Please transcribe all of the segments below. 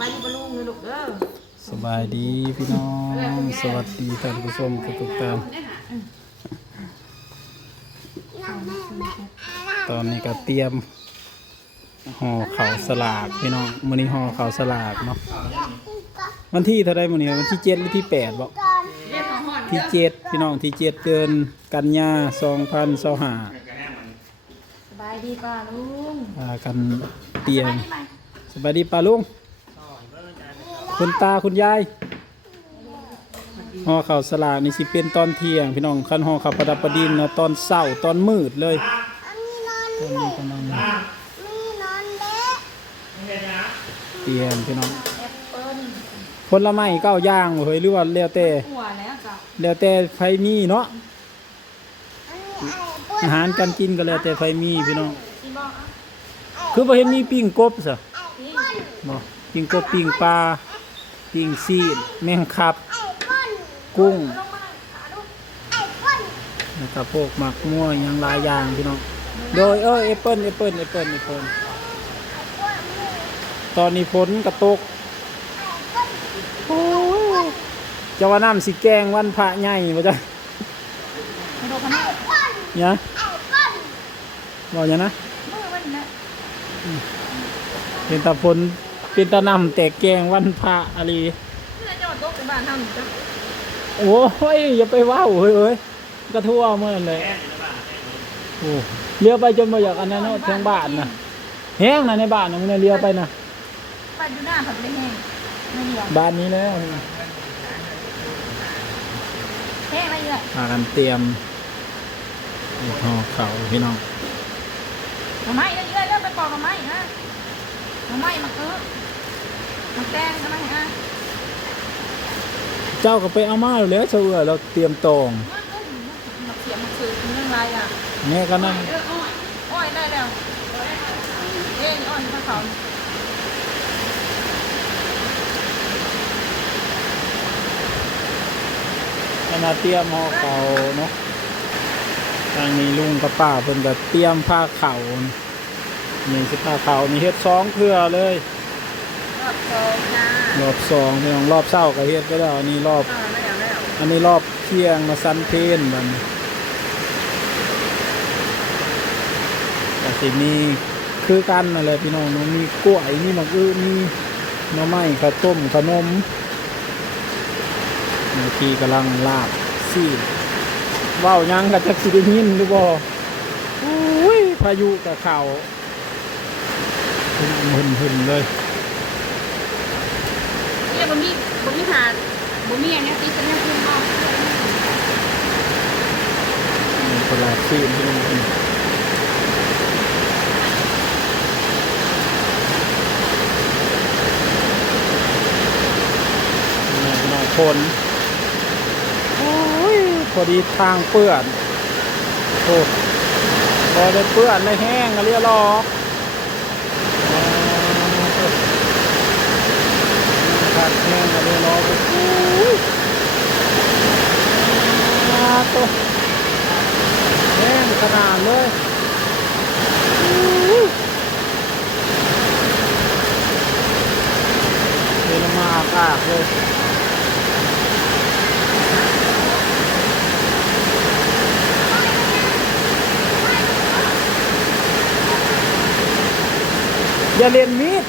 บายดีปะลุงเลยลูกเด้อสบายดีพี่น้อง สวัสดีท่านผู้ชมทุกๆท่านตอนนี้ก็เตรียมห่อข้าวสลากพี่น้องมื้อนี้ห่อข้าวสลากเนาะวันที่เท่าไรมื้อนี้วันที่เจ็ดหรือที่แปดบ่เรียกของหอนที่เจ็ดพี่น้องที่เจ็ดเดือนกันยาสองพันสองห้าสบายดีป่ะลุงพากันเตรียมสบายดีไหมสบายดีป้าลุง คุณตาคุณยายห่อข้าวสลากนี่สิเป็นตอนเที่ยง พี่น้องคันห่อข้าวประดับประดินนะตอนเช้าตอนมืดเลยตอนนี้กำลังเตรียมพี่น้องแอปเปิ้ลผลไม้เก้าอย่างบ่เฮ้ยหรือว่าแล้วแต่หัวแล้วกับแล้วแต่ไฟมีเนาะอาหารการกินก็แล้วแต่ไฟมีพี่น้องที่บอกอะคือบ่เห็นมีปิ้งกบซะนี่บ่ปิ้งกบปิ้งปลา ปิ้งซีดแมงคับ กุ้งลงมาขาดูแล้วก็พวกหมักมั่วหยังหลายอย่างพี่น้องโดยเออแอปเปิ้ลแอปเปิ้ลแอปเปิ้ลแอปเปิ้ลตอนนี้ฝนกระตกโอ้ยจะว่าน้ำสิแกงวันพระใหญ่บ่จ้ะมาดูกันนะเนี่ยบอกอย่างนะมือมันนะเป็นตาฝน เป็นตาน้ำแตกแกงวันพระอะไรนี่จะจอดรถไปบ้านทำจ้ะโอ้ยอย่าไปว้าวเฮ้ยเอ้ยกระทั่วเมื่อนั้นเลยโอ้เลี้ยวไปจนมาอยากอันนั้นเนาะทางบ้านนะแห้งนะในบ้านนะมึงเนี่ยเลี้ยวไปนะบ้านอยู่หน้าผัดเลยแห้งไม่เหนียวบ้านนี้แล้วแห้งอะไรเยอะพากันเตรียมห่อเขาวพี่น้องหน่อไม้เยอะๆเริ่มไปปอกหน่อไม้ฮะ หน่อไม้มาเกลือมาแตงกันไหมฮะเจ้าก็ไปเอามาแล้วเชื่อเราเตรียมตองมันก็มาเสียบมาคือเรื่องอะไรอะแม่ก็นั่งเอออ้อยอ้อยได้แล้วเอ้ยอ้อยข้าวเขาขณะเตรียมห่อเขาวเนาะทางนี้ลุงกับป้าเพิ่นก็เตรียมผ้าเขาวนี่ สิผ้าเขาวมีเฮ็ดสองเครือเลยรอบสองนะรอบสองพี่น้องรอบเช้าก็เฮ็ดไปแล้วอันนี้รอบอ่าแล้วแล้วอันนี้รอบเที่ยงมาซันเพนบัดนก็สิมีคือกันนั่นแหละพี่น้องเนาะมีกล้วยมีมะอื้อมีหน่อไม้ข้าวต้มขนมเมื่อกี้กำลังลาบซีดเว้าหยังก็จักสิได้ยินหรือบ่อุ้ยพายุกับข่าว หึ่นหึ่นเลยเนี่ยบ่มีบ่มีหาบ่มีอันเนี้ยตีกันเนี่ยคุณพ่อมีคนละซีนที่น้องนี่พี่น้องคนโอ้ยพอดีทางเปื้อนโอ้พอได้เปื้อนได้แห้งก็เรียกหรอก ขาดแห้งก็เรียกหรอกโอ้ยมาตัว แห้งขนาดเลยเดินมาอากาศเลยอย่าเรียนมีด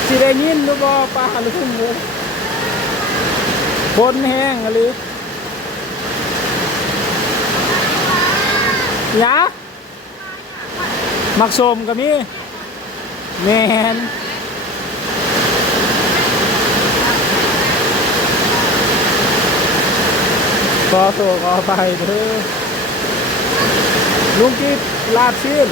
จักสิได้ยินหรือบ่ป้าหรือคุณหมูคนแห้งอะไรยามักสมก็มีแมนขอตัวขอไปเถอะลุงกิบลาบชื่น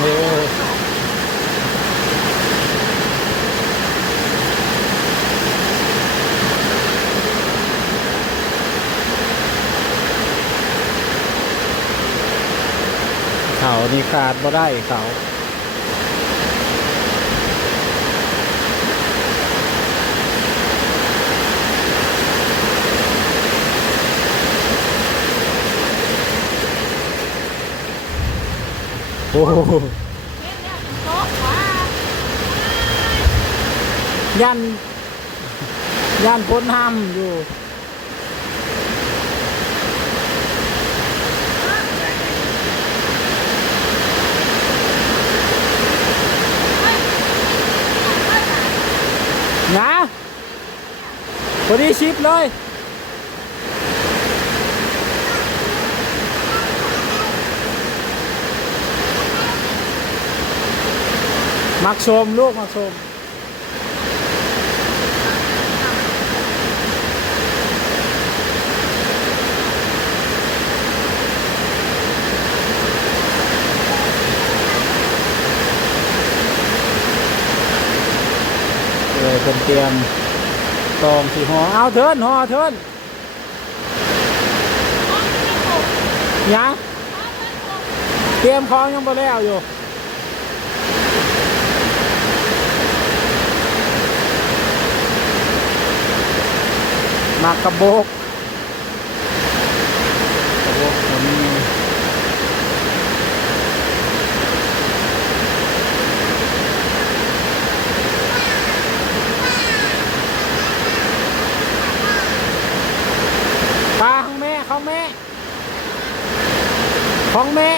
เฮ้ นี่ขาดบ่ได้เขาโอ้โหเฮ็ดแล้วถึงโต๊ะว่ายัน ยันพ้นห้ำอยู่ นะ พอดีชิปเลยมักชมลูกมักชมเลยเป็นเตรียม ตองสีหอเอาเทินหอเทินยังเตรียมคองยังไปแล้วอยู่มากระโบกกระโบกก็มีปลาของแม่ของแม่ ของแม่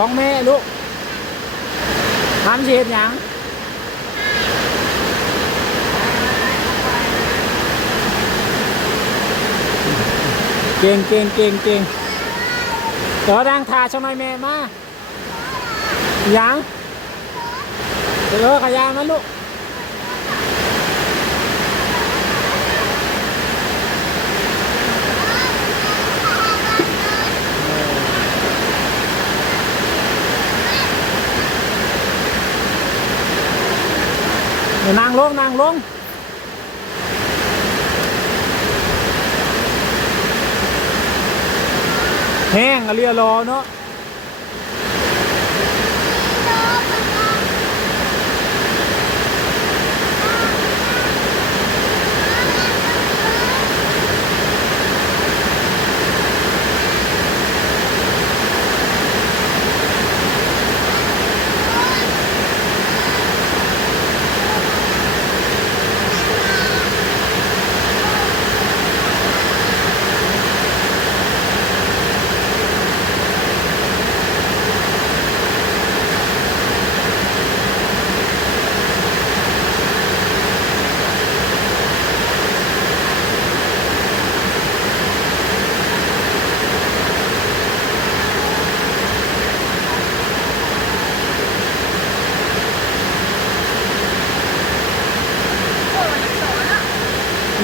ของแม่ลูกทำเสียดหยังเก่งเก่งเก่งเก่งเดี๋ยวดังทาชะไมแม่มายังเดี๋ยวขยามาลูก นางลงนางลงแห้งอะเรียรอเนาะ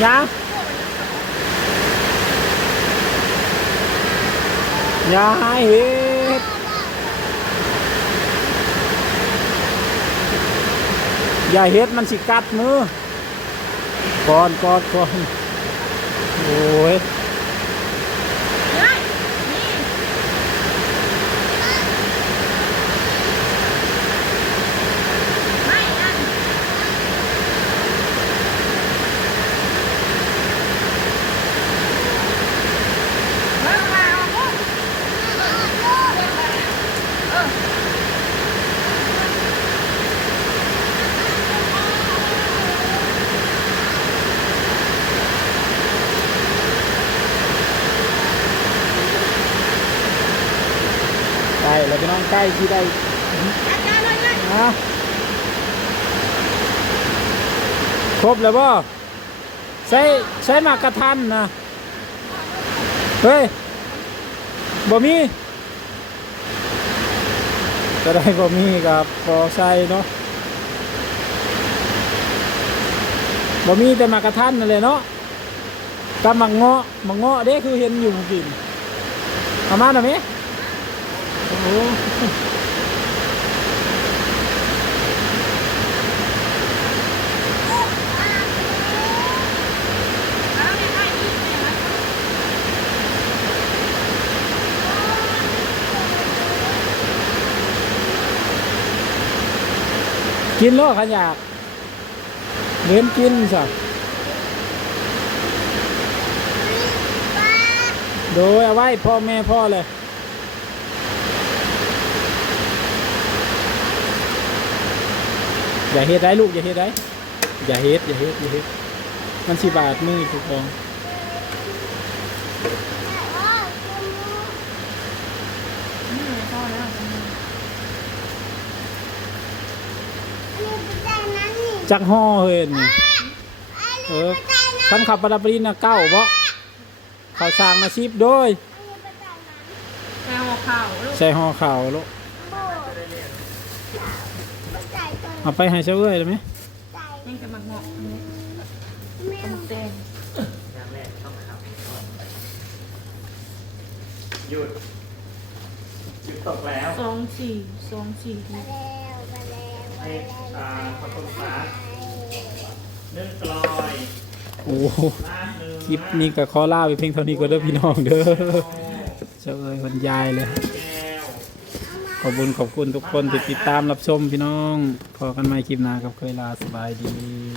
ยังยาเฮ็ดยาเฮ็ดมันสิกัดมือก่อนก่อนก่อนโอ้ย เฮ้ยนี่ไม่อันเบิ่งมาเอาพวกเออ ใกล้แล้วพี่น้องใกล้ที่ได้อาจารย์เลยเลยนะครบแล้วบ่ใช้ใช้หมากกระทันนะเฮ้ยบ่มีก็ได้บ่มีกับพอใส่เนาะบ่มีแต่หมากกระทันนั่นแหละเนาะกับหมักเงาะหมักเงาะเด้คือเห็นอยู่เมื่อกินเอามาหน่อยไหม โอ้กินโลขันอยากเหมือนกินสับโดยเอาไว้พ่อแม่พ่อเลย อย่าเฮ็ดได้ลูกอย่าเฮ็ดได้อย่าเฮ็ดอย่าเฮ็ดอย่าเฮ็ดมันสิบาดมือถูกต้องนี่พอแล้วจักห่อเฮ้ยนี่เออคันขับประดับประดินน่ะเก้าบ่เขาสร้างอาชีพโดยแกงหัวข่าวลูกใส่ห่อข่าวลูก เอาไปให้เจ้าเอ้ยได้ไหมยังจะมาเหงาะนี่กำเตนอย่างแรกต้องขับก่อนหยุดหยุดตกแล้วสองสี่สองสี่ทีให้ตาขอบคุณฟ้าเนื่องกลอยโอ้โหลาดหนึ่งคลิปนี้ก็ขอลาไปเพียงเท่านี้ก็เด้อพี่น้องเด้อเจ้าเอ้ยคนยายเลยแก้ว ขอบคุณขอบคุณทุกคนที่ติดตามรับชมพี่น้องพอกันใหม่คลิปหน้ากับเคยลาสบายดี